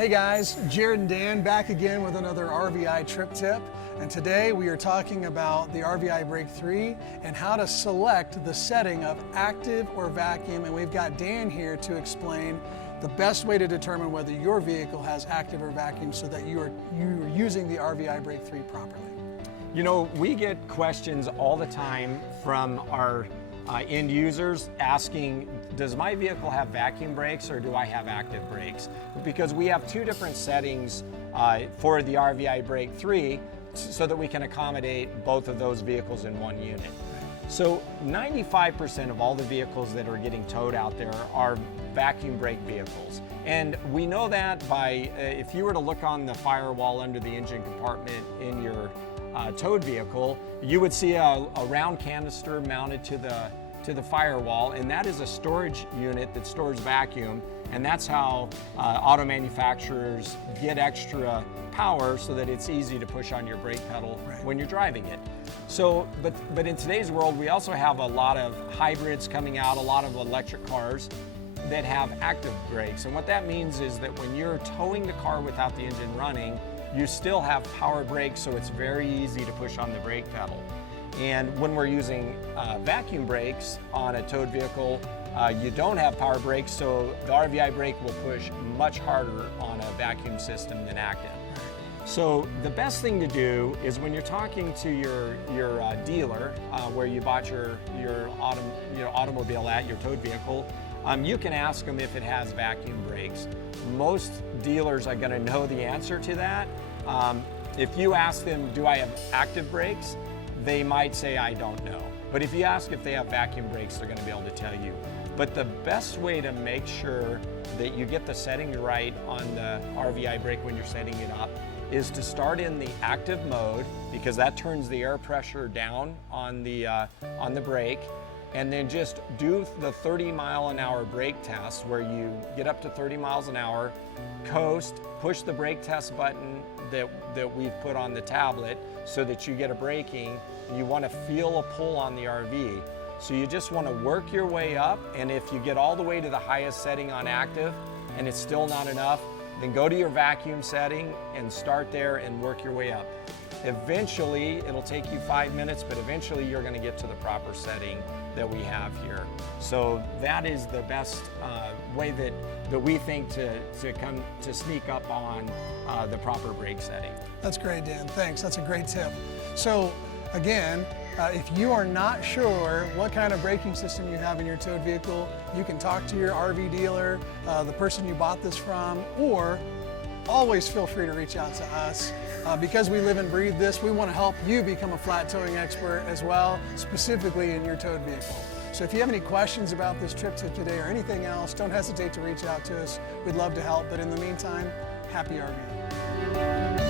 Hey guys, Jared and Dan back again with another RVI trip tip. And today we are talking about the RVibrake3 and how to select the setting of active or vacuum. And we've got Dan here to explain the best way to determine whether your vehicle has active or vacuum so that you're using the RVibrake3 properly. You know, we get questions all the time from our end users asking, does my vehicle have vacuum brakes or do I have active brakes? Because we have two different settings for the RVibrake3 so that we can accommodate both of those vehicles in one unit. So 95% of all the vehicles that are getting towed out there are vacuum brake vehicles. And we know that by, if you were to look on the firewall under the engine compartment in your towed vehicle, you would see a round canister mounted to the firewall, and that is a storage unit that stores vacuum, and that's how auto manufacturers get extra power so that it's easy to push on your brake pedal when you're driving it. So, but in today's world, we also have a lot of hybrids coming out, a lot of electric cars that have active brakes, and what that means is that when you're towing the car without the engine running, you still have power brakes, so it's very easy to push on the brake pedal. And when we're using vacuum brakes on a towed vehicle, you don't have power brakes, so the RVibrake will push much harder on a vacuum system than active. So the best thing to do is when you're talking to your dealer, where you bought your automobile at, your towed vehicle, you can ask them if it has vacuum brakes. Most dealers are going to know the answer to that. If you ask them, do I have active brakes? They might say, I don't know. But if you ask if they have vacuum brakes, they're going to be able to tell you. But the best way to make sure that you get the setting right on the RVibrake when you're setting it up is to start in the active mode, because that turns the air pressure down on the brake, and then just do the 30-mile-an-hour brake test where you get up to 30 miles an hour, coast, push the brake test button that we've put on the tablet so that you get a braking. You want to feel a pull on the RV. So you just want to work your way up, and if you get all the way to the highest setting on active and it's still not enough, then go to your vacuum setting and start there and work your way up. Eventually, it'll take you 5 minutes, but eventually you're going to get to the proper setting that we have here. So that is the best way that we think to sneak up on the proper brake setting. That's great, Dan. Thanks. That's a great tip. So again, if you are not sure what kind of braking system you have in your towed vehicle, you can talk to your RV dealer, the person you bought this from, or always feel free to reach out to us. Because we live and breathe this, we want to help you become a flat towing expert as well, specifically in your towed vehicle. So if you have any questions about this trip tip today or anything else, don't hesitate to reach out to us. We'd love to help, but in the meantime, happy RVing.